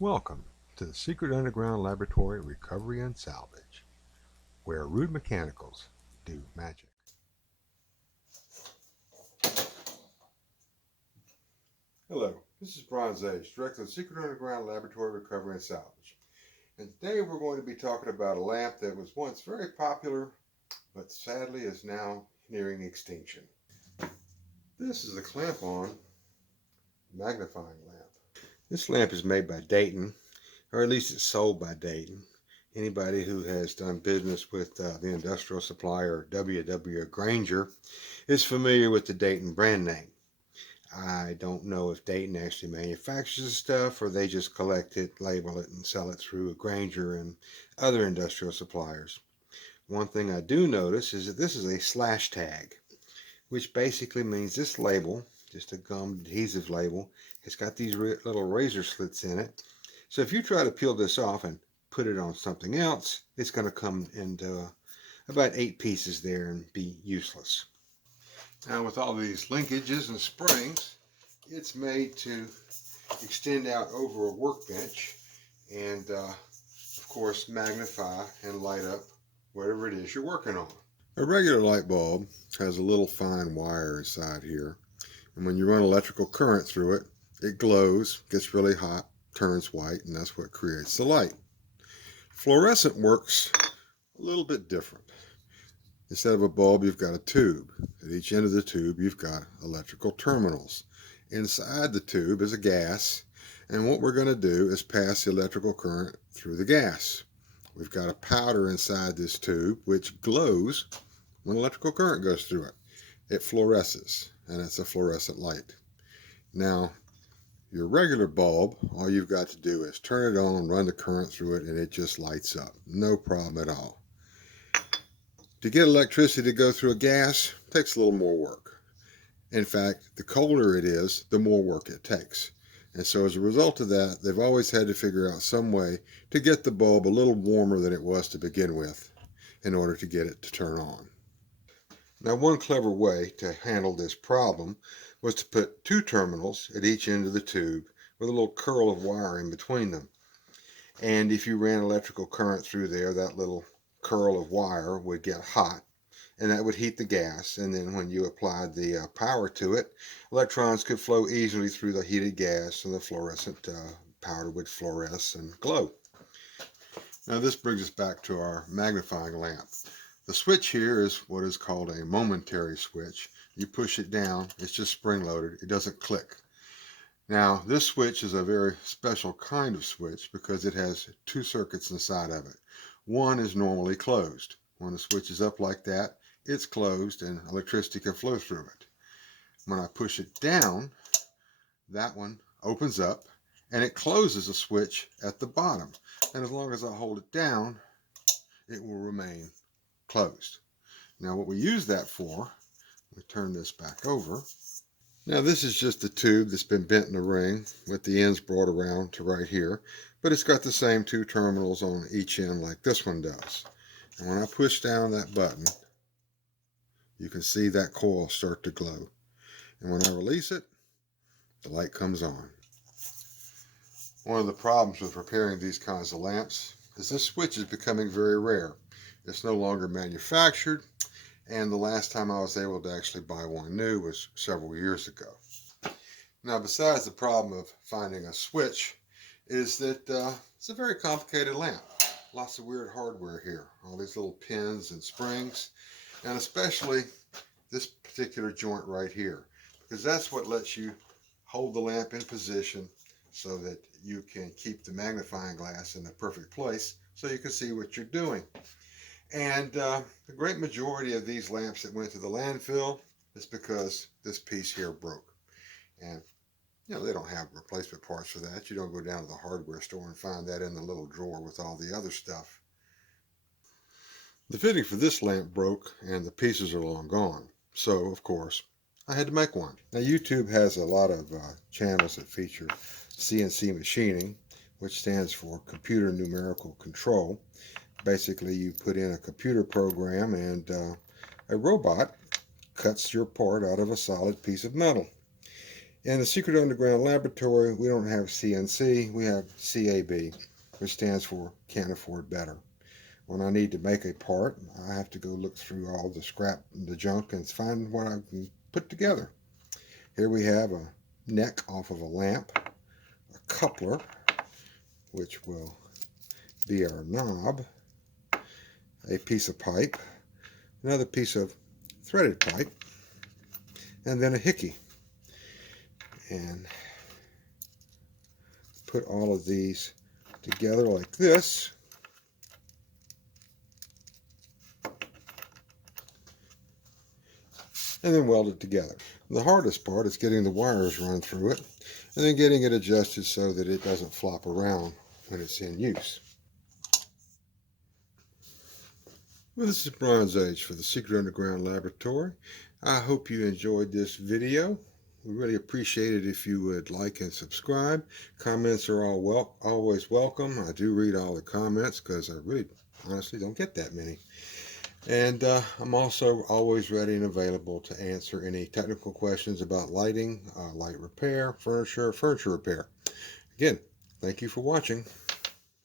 Welcome to the Secret Underground Laboratory Recovery and Salvage, where rude mechanicals do magic. Hello, this is Bronze Age, Director of the Secret Underground Laboratory Recovery and Salvage. And today we're going to be talking about a lamp that was once very popular, but sadly is now nearing extinction. This is the clamp-on magnifying lamp. This lamp is made by Dayton, or at least it's sold by Dayton. Anybody who has done business with the industrial supplier W.W. Granger is familiar with the Dayton brand name. I don't know if Dayton actually manufactures the stuff or they just collect it, label it, and sell it through Granger and other industrial suppliers. One thing I do notice is that this is a slash tag, which basically means this label, just a gum adhesive label, it's got these little razor slits in it. So if you try to peel this off and put it on something else, it's going to come into about 8 pieces there and be useless. Now with all these linkages and springs, it's made to extend out over a workbench and of course magnify and light up whatever it is you're working on. A regular light bulb has a little fine wire inside here, and when you run electrical current through it, it glows, gets really hot, turns white, and that's what creates the light. Fluorescent works a little bit different. Instead of a bulb, you've got a tube. At each end of the tube, you've got electrical terminals. Inside the tube is a gas, and what we're going to do is pass the electrical current through the gas. We've got a powder inside this tube which glows when electrical current goes through it. It fluoresces, and it's a fluorescent light. Now, your regular bulb, all you've got to do is turn it on, run the current through it, and it just lights up. No problem at all. To get electricity to go through a gas takes a little more work. In fact, the colder it is, the more work it takes. And so as a result of that, they've always had to figure out some way to get the bulb a little warmer than it was to begin with in order to get it to turn on. Now, one clever way to handle this problem was to put 2 terminals at each end of the tube with a little curl of wire in between them. And if you ran electrical current through there, that little curl of wire would get hot, and that would heat the gas, and then when you applied the power to it, electrons could flow easily through the heated gas, and the fluorescent powder would fluoresce and glow. Now this brings us back to our magnifying lamp. The switch here is what is called a momentary switch. You push it down, it's just spring-loaded, it doesn't click. Now this switch is a very special kind of switch because it has 2 circuits inside of it. One is normally closed. When the switch is up like that, it's closed and electricity can flow through it. When I push it down, that one opens up and it closes a switch at the bottom. And as long as I hold it down, it will remain closed. Now what we use that for, we turn this back over. Now this is just a tube that's been bent in a ring with the ends brought around to right here, but it's got the same 2 terminals on each end like this one does. And when I push down that button, you can see that coil start to glow. And when I release it, the light comes on. One of the problems with repairing these kinds of lamps is this switch is becoming very rare. It's no longer manufactured, and the last time I was able to actually buy one new was several years ago. Now, besides the problem of finding a switch, is that it's a very complicated lamp. Lots of weird hardware here. All these little pins and springs, and especially this particular joint right here, because that's what lets you hold the lamp in position so that you can keep the magnifying glass in the perfect place so you can see what you're doing. And the great majority of these lamps that went to the landfill is because this piece here broke. And you know, they don't have replacement parts for that. You don't go down to the hardware store and find that in the little drawer with all the other stuff. The fitting for this lamp broke and the pieces are long gone. So, of course, I had to make one. Now, YouTube has a lot of channels that feature CNC machining, which stands for Computer Numerical Control. Basically, you put in a computer program and a robot cuts your part out of a solid piece of metal. In the Secret Underground Laboratory, we don't have CNC, we have CAB, which stands for Can't Afford Better. When I need to make a part, I have to go look through all the scrap and the junk and find what I can put together. Here we have a neck off of a lamp, a coupler, which will be our knob, a piece of pipe, another piece of threaded pipe, and then a hickey. And put all of these together like this. And then weld it together. The hardest part is getting the wires run through it and then getting it adjusted so that it doesn't flop around when it's in use. Well, this is Bronze Age for the Secret Underground Laboratory. I hope you enjoyed this video. We really appreciate it if you would like and subscribe. Comments are always welcome. I do read all the comments because I really honestly don't get that many. And I'm also always ready and available to answer any technical questions about lighting, light repair, furniture repair. Again, thank you for watching.